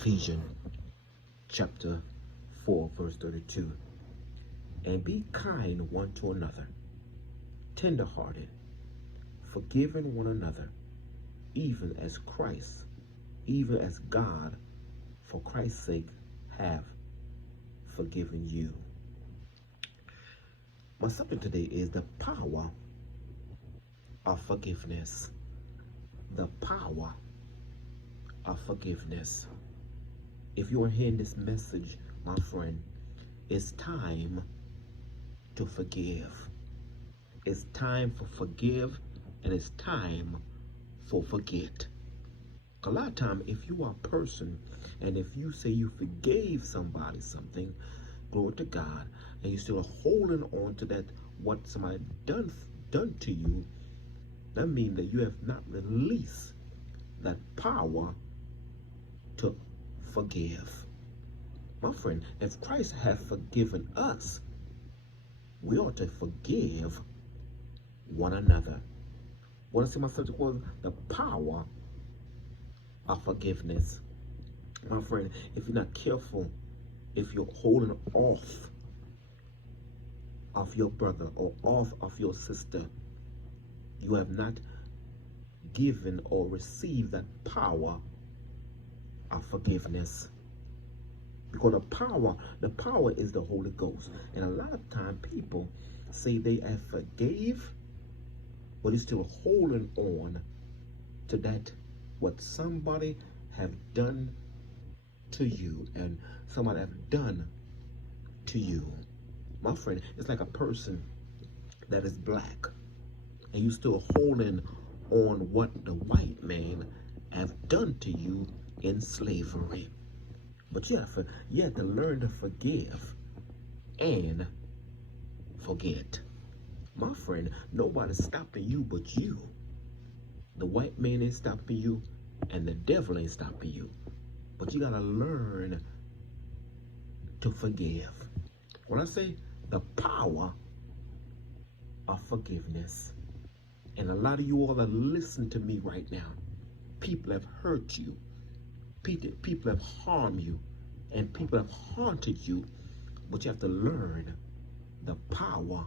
Ephesians chapter 4, verse 32. And be kind one to another, tenderhearted, forgiving one another, even as God, for Christ's sake, have forgiven you. My subject today is the power of forgiveness. The power of forgiveness. If you are hearing this message, my friend, it's time to forgive. It's time for forgive, and it's time for forget. A lot of time, if you are a person, and if you say you forgave somebody something, glory to God, and you're still holding on to that, what somebody done to you, that means that you have not released that power to forgive. My friend, if Christ has forgiven us, we ought to forgive one another. What I say my subject was the power of forgiveness. My friend, if you're not careful, if you're holding off of your brother or off of your sister, you have not given or received that power of forgiveness. Because the power is the Holy Ghost. And a lot of time people say they have forgave, but they're still holding on to that, what somebody have done to you and somebody have done to you. My friend, it's like a person that is black and you still holding on what the white man have done to you in slavery. But you have to learn to forgive and forget. My friend, nobody's stopping you but you. The white man ain't stopping you, and the devil ain't stopping you. But you gotta learn to forgive. When I say the power of forgiveness, and a lot of you all that listen to me right now, people have hurt you, people have harmed you, and people have haunted you, but you have to learn the power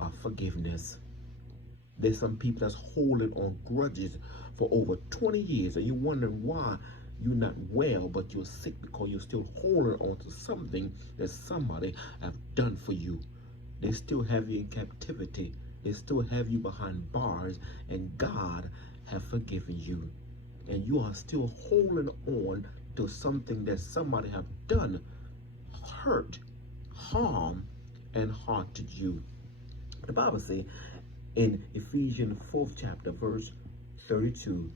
of forgiveness. There's some people that's holding on grudges for over 20 years, and you're wondering why you're not well, but you're sick, because you're still holding on to something that somebody have done for you. They still have you in captivity. They still have you behind bars, and God have forgiven you. And you are still holding on to something that somebody have done, hurt, harm, and haunted you. The Bible says in Ephesians 4th chapter, verse 32,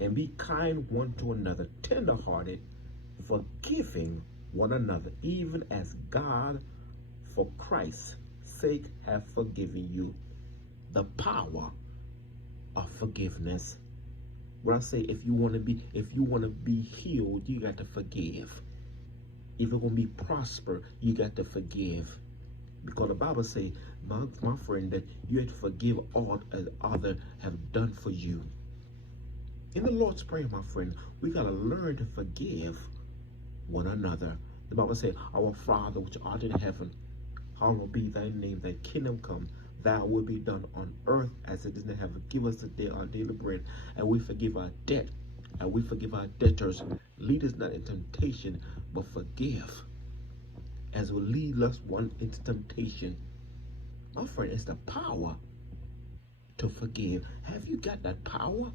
and be kind one to another, tenderhearted, forgiving one another, even as God, for Christ's sake, have forgiven you. The power of forgiveness. When I say if you want to be healed, you got to forgive. If you're going to be prosper, you got to forgive. Because the Bible says, my friend, that you have to forgive all as others have done for you. In the Lord's Prayer, my friend, we got to learn to forgive one another. The Bible says, our Father which art in heaven, hallowed be thy name, thy kingdom come, thy will be done on earth as it is in heaven. Give us today our daily bread, and we forgive our debt, and we forgive our debtors. Lead us not into temptation, but forgive as will lead us one into temptation. My friend, it's the power to forgive. Have you got that power?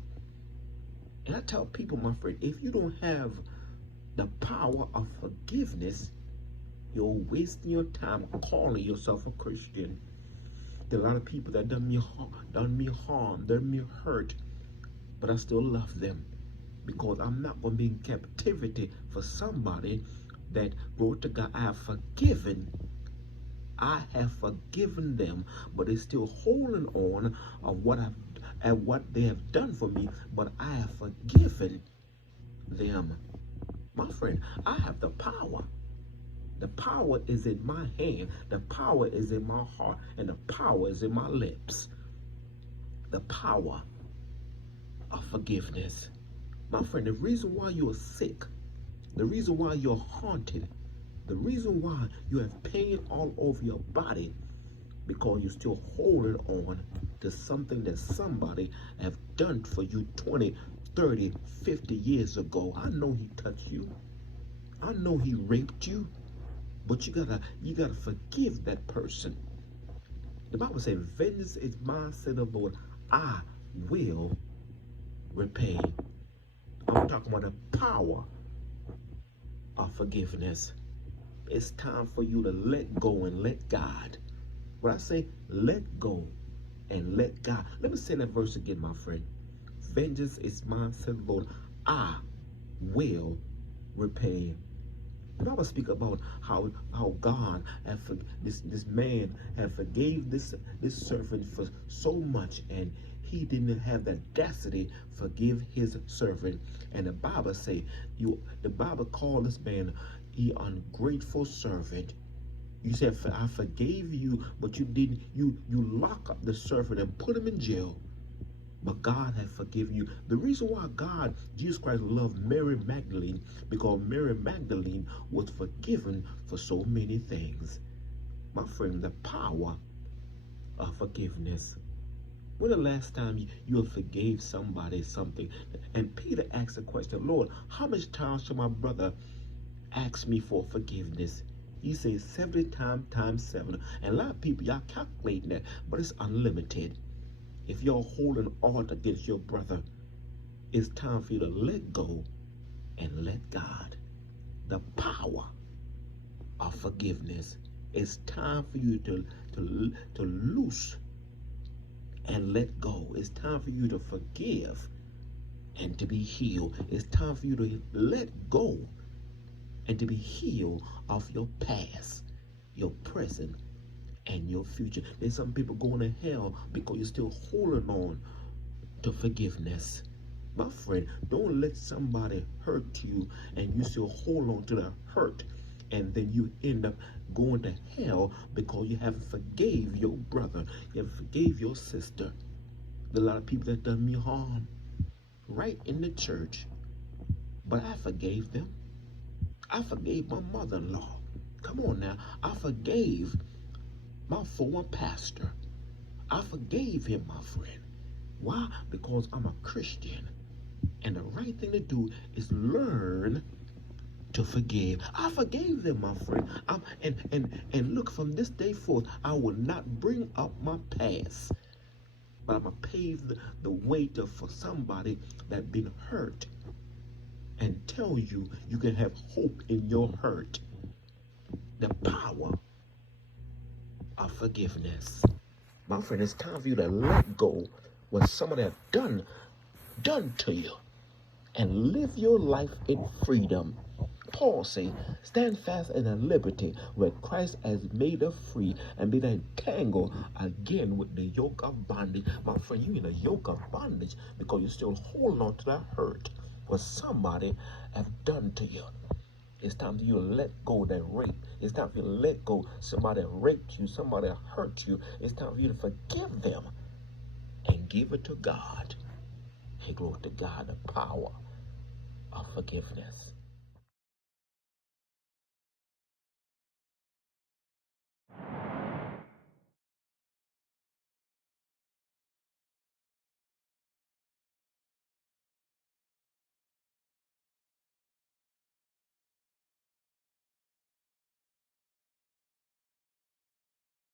And I tell people, my friend, if you don't have the power of forgiveness, you're wasting your time calling yourself a Christian. There are a lot of people that done me harm, done me hurt, but I still love them, because I'm not going to be in captivity for somebody that, glory to God, I have forgiven. I have forgiven them, but they're still holding on of what they have done for me, but I have forgiven them. My friend, I have the power. The power is in my hand. The power is in my heart, and the power is in my lips. The power of forgiveness. My friend, the reason why you're sick, the reason why you're haunted, the reason why you have pain all over your body, because you're still holding on to something that somebody have done for you 20, 30, 50 years ago. I know he touched you. I know he raped you. But you gotta forgive that person. The Bible says, vengeance is mine, said the Lord. I will repay. I'm talking about the power of forgiveness. It's time for you to let go and let God. When I say let go and let God, let me say that verse again, my friend. Vengeance is mine, said the Lord. I will repay. The Bible speak about how God had this man had forgave this servant for so much, and he didn't have the audacity to forgive his servant. And the Bible say the Bible called this man an ungrateful servant. You said, I forgave you, but you didn't. You lock up the servant and put him in jail. But God had forgiven you. The reason why Jesus Christ loved Mary Magdalene, because Mary Magdalene was forgiven for so many things. My friend, the power of forgiveness. When the last time you forgave somebody something? And Peter asked the question, Lord, how much time shall my brother ask me for forgiveness? He says 70 times 7. And a lot of people, y'all calculating that, but it's unlimited. If you're holding on against your brother, it's time for you to let go and let God. The power of forgiveness. It's time for you to loose and let go. It's time for you to forgive and to be healed. It's time for you to let go and to be healed of your past, your present, and your future. There's some people going to hell because you're still holding on to forgiveness. My friend, don't let somebody hurt you and you still hold on to the hurt, and then you end up going to hell because you haven't forgave your brother, you haven't forgave your sister. There's a lot of people that done me harm right in the church, but I forgave them. I forgave my mother-in-law. Come on now. I forgave my former pastor. I forgave him, my friend. Why? Because I'm a Christian. And the right thing to do is learn to forgive. I forgave them, my friend. And look, from this day forth, I will not bring up my past, but I'm going to pave the way for somebody that been hurt, and tell you can have hope in your hurt. The power of forgiveness. My friend, it's time for you to let go what somebody have done to you, and live your life in freedom. Paul say, stand fast in the liberty where Christ has made us free, and be not entangled again with the yoke of bondage. My friend, you in a yoke of bondage because you're still holding on to that hurt what somebody have done to you. It's time for you to let go of that rape. It's time for you to let go. Somebody raped you, somebody hurt you. It's time for you to forgive them and give it to God. Hey, glory to God, the power of forgiveness.